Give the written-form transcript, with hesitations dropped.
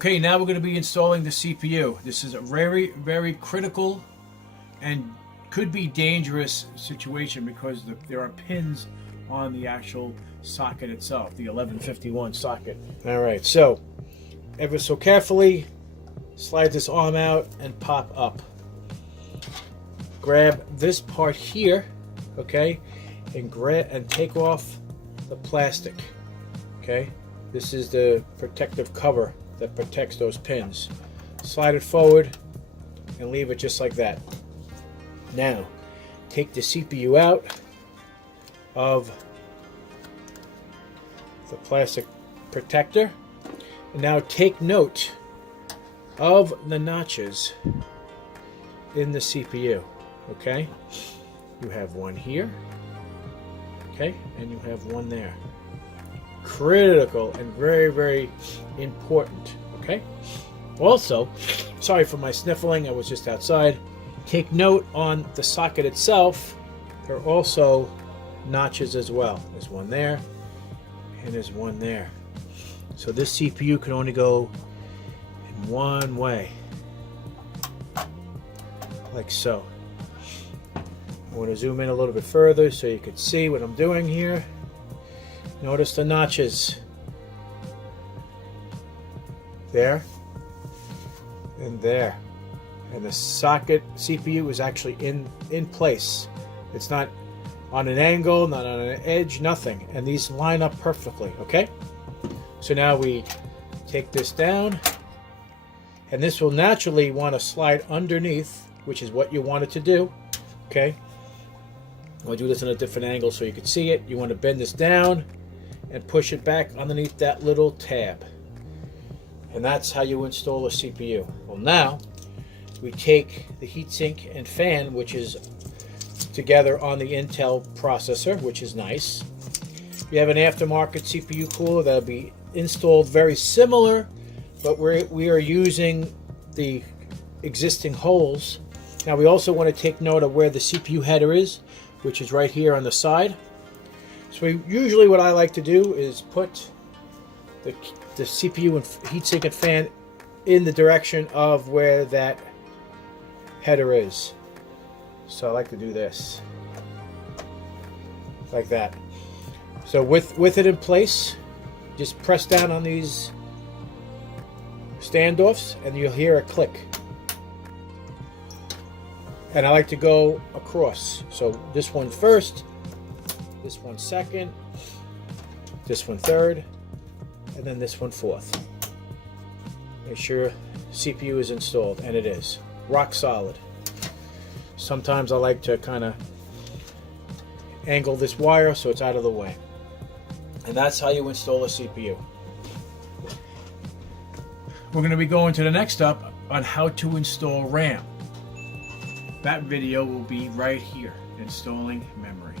Okay, now we're going to be installing the CPU. This is a very, very critical and could be dangerous situation because there are pins on the actual socket itself, the 1151 socket. All right, so ever so carefully slide this arm out and pop up. Grab this part here, okay, and take off the plastic. Okay, this is the protective cover that protects those pins. Slide it forward and leave it just like that. Now, take the CPU out of the plastic protector, and now take note of the notches in the CPU. Okay, you have one here, okay, and you have one there. Critical and very, very important. Okay, also, sorry for my sniffling, I was just outside. Take note on the socket itself, there are also notches as well. There's one there and there's one there. So this CPU can only go in one way, like so. I want to zoom in a little bit further so you can see what I'm doing here. Notice the notches there and there, and the socket CPU is actually in place. It's not on an angle, not on an edge, nothing, and these line up perfectly. Okay, so now we take this down, and this will naturally want to slide underneath, which is what you want it to do. Okay, I'll do this in a different angle so you can see it. You want to bend this down and push it back underneath that little tab, and that's how you install a CPU. Well, now we take the heatsink and fan, which is together on the Intel processor, which is nice. You have an aftermarket CPU cooler that'll be installed very similar, but we are using the existing holes. Now we also want to take note of where the CPU header is, which is right here on the side. So usually what I like to do is put the CPU and heatsink and fan in the direction of where that header is. So I like to do this, like that. So with it in place, just press down on these standoffs and you'll hear a click. And I like to go across. So this one first, this one second, this one third, and then this one fourth. Make sure CPU is installed, and it is. Rock solid. Sometimes I like to kind of angle this wire so it's out of the way. And that's how you install a CPU. We're going to be going to the next step on how to install RAM. That video will be right here, installing memory.